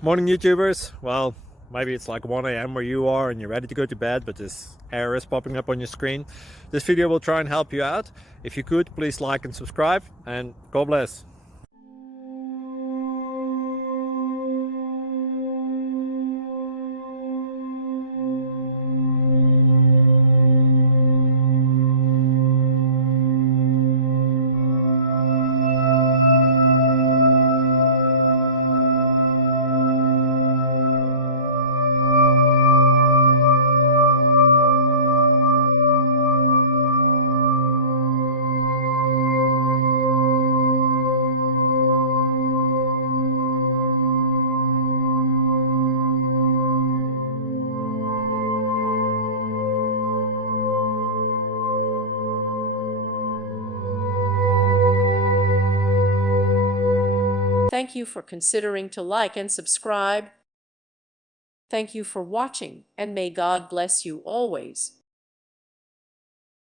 Morning, YouTubers. Well, maybe it's like 1 a.m. where you are and you're ready to go to bed, but this error is popping up on your screen. This video will try and help you out. If you could, please like and subscribe, and God bless. Thank you for considering to like and subscribe. Thank you for watching, and may God bless you always.